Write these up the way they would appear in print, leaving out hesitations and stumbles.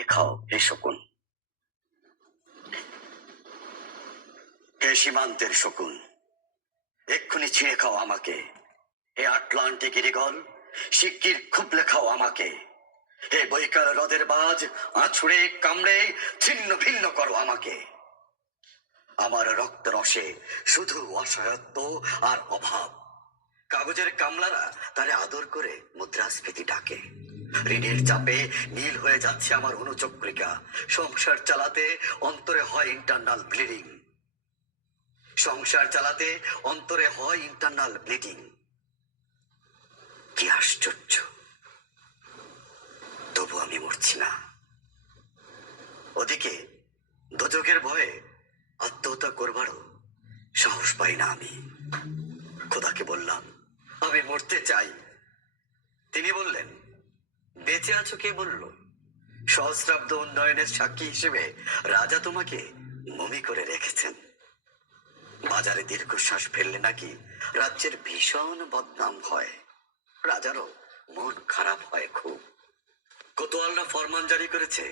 এ খাও হে শকুন, হে সীমান্তের শকুন, এক্ষুনি ছিঁড়ে খাও আমাকে। হে আটলান্টিক ইগল, শিগগির খুবলে খাও আমাকে। হে বৈকাল হ্রদের বাজ, আছুড়ে কামড়ে ছিন্ন ভিন্ন করো আমাকে। আমার রক্ত রসে শুধু অসহায়ত্ব আর অভাব। কাগজের কামলারা তারে আদর করে মুদ্রাস্ফীতি ডাকে। ঋণের চাপে নীল হয়ে যাচ্ছে আমার অনুচক্রিকা। সংসার চালাতে অন্তরে হয় ইন্টারনাল ব্লিডিং। সংসার চালাতে অন্তরে হয় ইন্টারনাল ব্লিডিং। কি আশ্চর্য, তবু আমি মরছি না। ওদিকে দোজকের ভয়ে আত্মহত্যা করবারও সাহস পাই না আমি। খোদাকে বললাম আমি মরতে চাই। তিনি বললেন, বেঁচে আছো কে বলল? সহস্রাব্দ উন্নয়নের সাক্ষী হিসেবে রাজা তোমাকে মমি করে রেখেছেন। বাজারে দীর্ঘশ্বাস ফেললে নাকি রাজ্যের ভীষণ বদনাম হয়। রাজারও মন খারাপ হয় খুব। কোতোয়ালরা ফরমান জারি করেছে,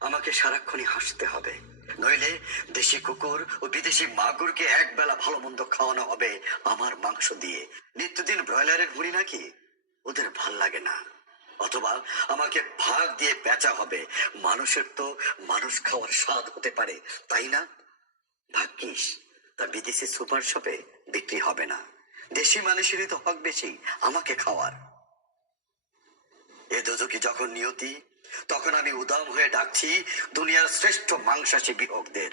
আমাকে সারাক্ষণই হাসতে হবে, নইলে দেশি কুকুর ও বিদেশি মাগুরকে এক বেলা ভালো মন্দ খাওয়ানো হবে আমার মাংস দিয়ে। নিত্যদিন ব্রয়লারের ভুঁড়ি নাকি ওদের ভাল লাগে না। অথবা আমাকে ভাগ দিয়ে বেচা হবে। মানুষের তো মানুষ খাওয়ার স্বাদ হতে পারে, তাই না? ভাগ্যিস তা বিদেশি সুপার শপে বিক্রি হবে না। দেশি মানুষেরই তো হক বেশি আমাকে খাওয়ার। এ দোজকি যখন নিয়তি, তখন আমি উদাম হয়ে ডাকছি দুনিয়ার শ্রেষ্ঠ মাংসাশী বিভোগদের।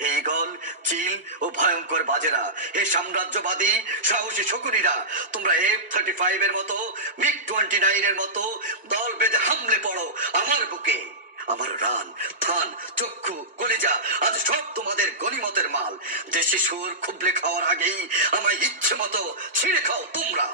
হে ঈগল, চিল ও ভয়ঙ্কর বাজেরা, হে সাম্রাজ্যবাদী সাহসী শকুনিরা, তোমরা F-35 এর মতো, MiG-29 এর মতো দল বেঁধে হামলে পড়ো আমার বুকে। আমার রান, থান, চক্ষু, কলিজা আজ সব তোমাদের গনিমতের মাল। দেশি সুর খুবলে খাওয়ার আগেই আমায় ইচ্ছে মতো ছিঁড়ে খাও তোমরা।